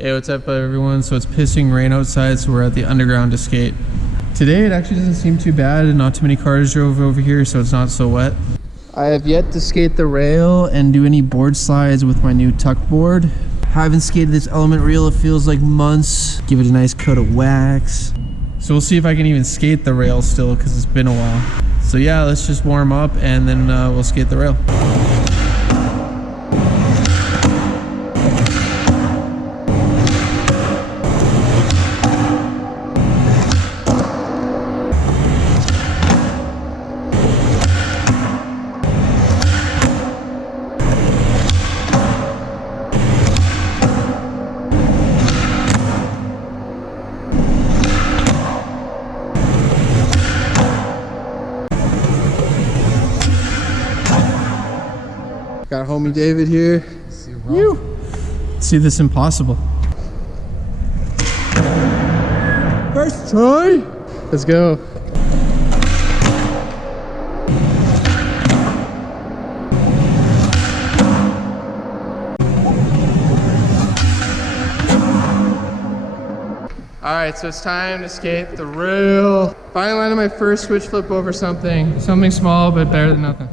Hey, what's up everyone? So it's pissing rain outside, so we're at the underground to skate. Today it actually doesn't seem too bad and not too many cars drove over here, so it's not so wet. I have yet to skate the rail and do any board slides with my new tuck board. Haven't skated this element reel, it feels like months. Give it a nice coat of wax. So we'll see if I can even skate the rail still, because it's been a while. So yeah, let's just warm up and then we'll skate the rail. Got homie David here. See this impossible. First try. Let's go. All right, so it's time to skate the rail. Finally landed my first switch flip over something. Something small, but better than nothing.